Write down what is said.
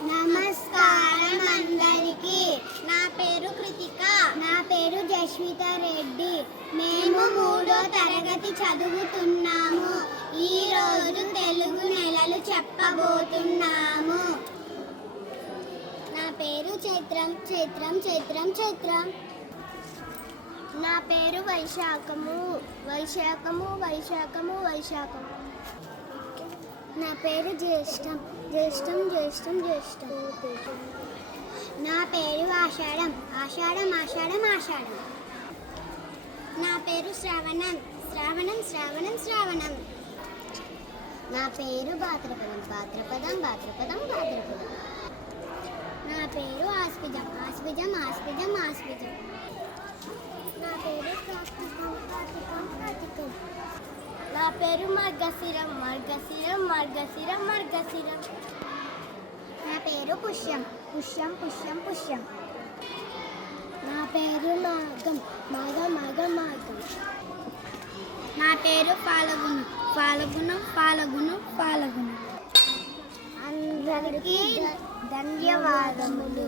నమస్కారం అందరికీ. నా పేరు కృతిక. నా పేరు జస్విత రెడ్డి. మేము 3వ తరగతి చదువుతున్నాము. ఈరోజు తెలుగు నెలలు చెప్పబోతున్నాము. నా పేరు చైత్రం. నా పేరు వైశాఖము. నా పేరు జ్యేష్టం. నా పేరు ఆషాఢం. నా పేరు శ్రావణం. నా పేరు భాద్రపదం. నా పేరు ఆస్పిజం. నా పేరు కార్తికం. నా పేరు మార్గశిరం. నా పేరు పుష్యం. నా పేరు మాఘం. నా పేరు పాలగును. అందరికీ ధన్యవాదములు.